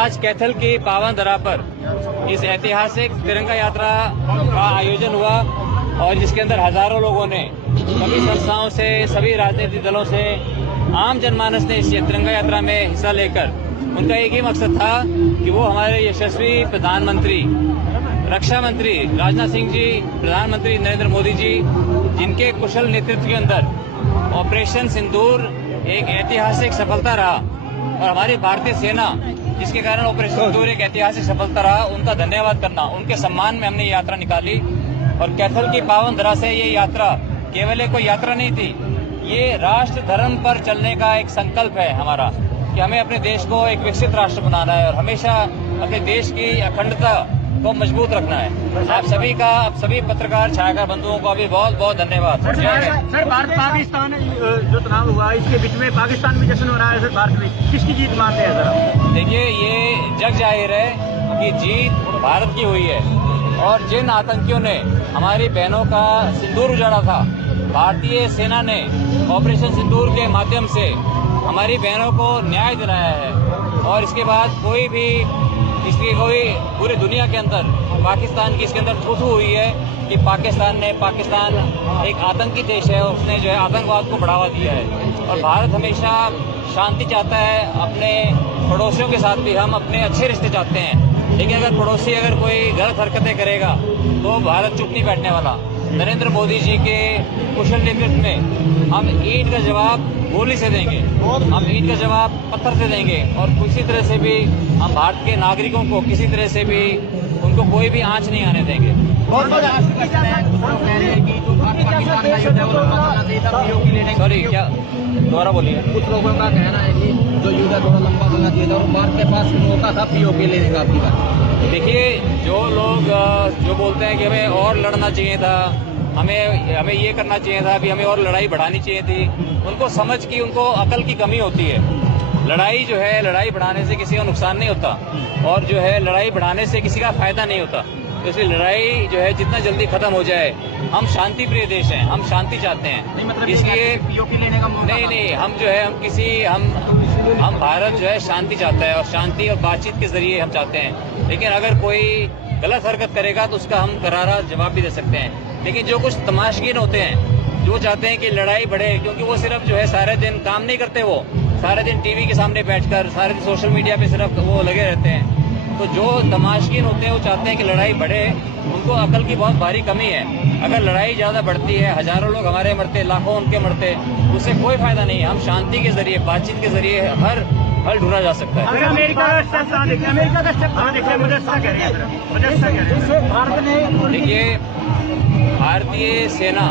आज कैथल की पावन धरा पर इस ऐतिहासिक तिरंगा यात्रा का आयोजन हुआ और जिसके अंदर हजारों लोगों ने सभी संस्थाओं से, सभी राजनीतिक दलों से, आम जनमानस ने इस तिरंगा यात्रा में हिस्सा लेकर उनका एक ही मकसद था कि वो हमारे यशस्वी प्रधानमंत्री, रक्षा मंत्री राजनाथ सिंह जी, प्रधानमंत्री नरेंद्र मोदी जी, जिनके कुशल नेतृत्व के अंदर ऑपरेशन सिंदूर एक ऐतिहासिक सफलता रहा और हमारी भारतीय सेना जिसके कारण ऑपरेशन सिंदूर एक ऐतिहासिक सफलता रहा, उनका धन्यवाद करना, उनके सम्मान में हमने ये यात्रा निकाली। और कैथल की पावन धरा से ये यात्रा केवल एक कोई यात्रा नहीं थी, ये राष्ट्र धर्म पर चलने का एक संकल्प है हमारा कि हमें अपने देश को एक विकसित राष्ट्र बनाना है और हमेशा अपने देश की अखंडता को मजबूत रखना है। आप सभी पत्रकार, छायाकार बंधुओं को भी बहुत बहुत धन्यवाद। सर, भारत पाकिस्तान जो चुनाव हुआ इसके बीच में पाकिस्तान में जश्न हो रहा है, सर भारत में किसकी जीत मानते हैं सर? देखिए, ये जग जाहिर है कि जीत भारत की हुई है और जिन आतंकियों ने हमारी बहनों का सिंदूर उजाड़ा था, भारतीय सेना ने ऑपरेशन सिंदूर के माध्यम से हमारी बहनों को न्याय दिलाया है और इसके बाद कोई पूरे दुनिया के अंदर पाकिस्तान की इसके अंदर थू हुई है कि पाकिस्तान एक आतंकी देश है और उसने जो है आतंकवाद को बढ़ावा दिया है। और भारत हमेशा शांति चाहता है, अपने पड़ोसियों के साथ भी हम अपने अच्छे रिश्ते चाहते हैं, लेकिन अगर पड़ोसी कोई गलत हरकतें करेगा तो भारत चुप नहीं बैठने वाला। नरेंद्र मोदी जी के कुशल नेतृत्व में हम ईंट का जवाब गोली से देंगे, हम ईंट का जवाब पत्थर से देंगे और किसी तरह से भी हम भारत के नागरिकों को किसी तरह से भी उनको कोई भी आंच नहीं आने देंगे। सॉरी, क्या दोबारा बोलिए? कुछ लोगों का कहना है कि जो युद्ध थोड़ा लंबा करना चाहिए था और भारत के पास मौका था पीओके लेने का आपकी बात। देखिए, जो लोग जो बोलते हैं कि हमें और लड़ना चाहिए था, हमें ये करना चाहिए था, अभी हमें और लड़ाई बढ़ानी चाहिए थी, उनको समझ की उनको अकल की कमी होती है। लड़ाई बढ़ाने से किसी का नुकसान नहीं होता और जो है लड़ाई बढ़ाने से किसी का फायदा नहीं होता। तो इसलिए लड़ाई जो है जितना जल्दी खत्म हो जाए, हम शांति प्रिय देश हैं, हम शांति चाहते हैं, इसलिए नहीं, हम जो है हम भारत जो है शांति चाहता है और शांति और बातचीत के जरिए हम चाहते हैं। लेकिन अगर कोई गलत हरकत करेगा तो उसका हम करारा जवाब भी दे सकते हैं। लेकिन जो कुछ तमाशगीन होते हैं जो चाहते हैं कि लड़ाई बढ़े, क्योंकि वो सिर्फ जो है सारे दिन काम नहीं करते, वो सारे दिन टीवी के सामने बैठकर सारे दिन सोशल मीडिया पे सिर्फ वो लगे रहते हैं। तो जो तमाशगीन होते हैं वो चाहते हैं कि लड़ाई बढ़े, उनको अकल की बहुत भारी कमी है। अगर लड़ाई ज्यादा बढ़ती है, हजारों लोग हमारे मरते, लाखों उनके मरते, उससे कोई फायदा नहीं है। हम शांति के जरिए, बातचीत के जरिए हर हल ढूंढा जा सकता है। देखिए, भारतीय सेना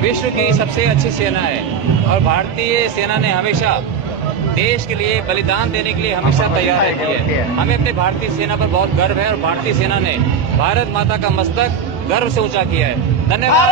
विश्व की सबसे अच्छी सेना है और भारतीय सेना ने हमेशा देश के लिए बलिदान देने के लिए हमेशा तैयार रहती है। हमें अपने भारतीय सेना पर बहुत गर्व है और भारतीय सेना ने भारत माता का मस्तक गर्व से ऊंचा किया है। धन्यवाद।